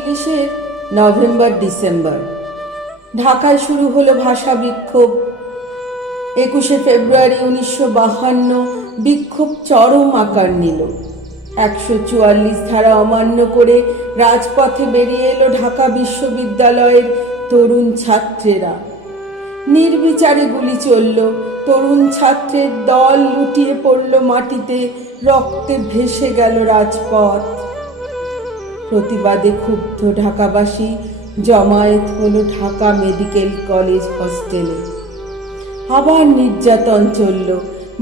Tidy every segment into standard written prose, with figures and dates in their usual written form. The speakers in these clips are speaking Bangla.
1948-এর নভেম্বর ডিসেম্বর ঢাকায় শুরু হলো ভাষা বিক্ষোভ। 21শে ফেব্রুয়ারি 1952 বিক্ষোভ চরম আকার নিল। 144 ধারা অমান্য করে রাজপথে বেরিয়ে এলো ঢাকা বিশ্ববিদ্যালয়ের তরুণ ছাত্রেরা। নির্বিচারে গুলি চলল, তরুণ ছাত্রের দল লুটিয়ে পড়ল মাটিতে, রক্তে ভেসে গেল রাজপথ। প্রতিবাদে ক্ষুব্ধ ঢাকাবাসী জমায়েত হলো ঢাকা মেডিকেল কলেজ হস্টেলে। আবার নির্যাতন চলল।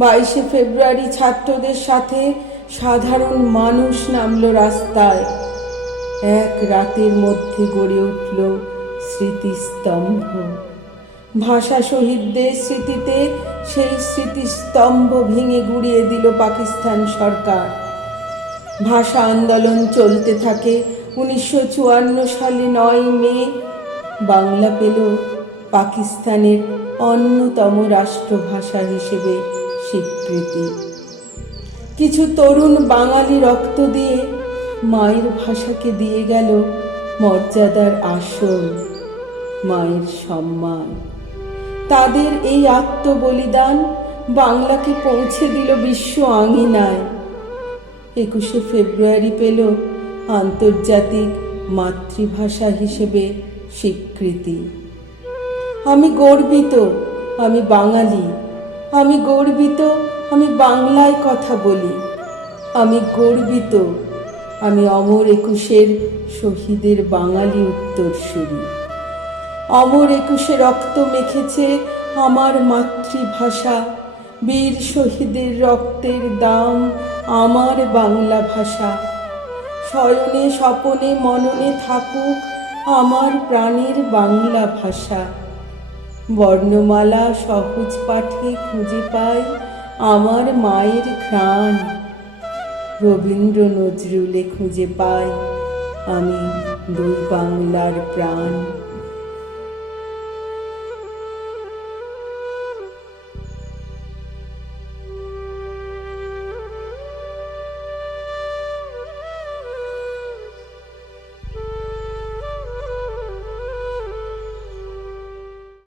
22শে ফেব্রুয়ারি ছাত্রদের সাথে সাধারণ মানুষ নামলো রাস্তায়। এক রাতের মধ্যে গড়ে উঠল স্মৃতিস্তম্ভ। ভাষা শহীদদের স্মৃতিতে সেই স্মৃতিস্তম্ভ ভেঙে গুড়িয়ে দিল পাকিস্তান সরকার। ভাষা আন্দোলন চলতে থাকে। 1954 সালে 9 মে বাংলা পেল পাকিস্তানের অন্যতম রাষ্ট্রভাষা হিসেবে স্বীকৃতি। কিছু তরুণ বাঙালি রক্ত দিয়ে মায়ের ভাষাকে দিয়ে গেল মর্যাদার আসন, মায়ের সম্মান। তাদের এই আত্মবলিদান বাংলাকে পৌঁছে দিল বিশ্ব আঙিনায়। 21শে ফেব্রুয়ারি পেল আন্তর্জাতিক মাতৃভাষা হিসেবে স্বীকৃতি। আমি গর্বিত, আমি বাঙালি। আমি গর্বিত, আমি বাংলায় কথা বলি। আমি গর্বিত, আমি অমর একুশের শহীদের বাঙালি উত্তরসূরি। অমর একুশে রক্ত মেখেছে আমার মাতৃভাষা। বীর শহীদের রক্তের দাম আমার বাংলা ভাষা। শয়নে স্বপনে মননে থাকুক আমার প্রাণের বাংলা ভাষা। বর্ণমালা সহজ পাঠে খুঁজে পাই আমার মায়ের ঘ্রাণ। রবীন্দ্র নজরুলে খুঁজে পাই আমি দুই বাংলার প্রাণ।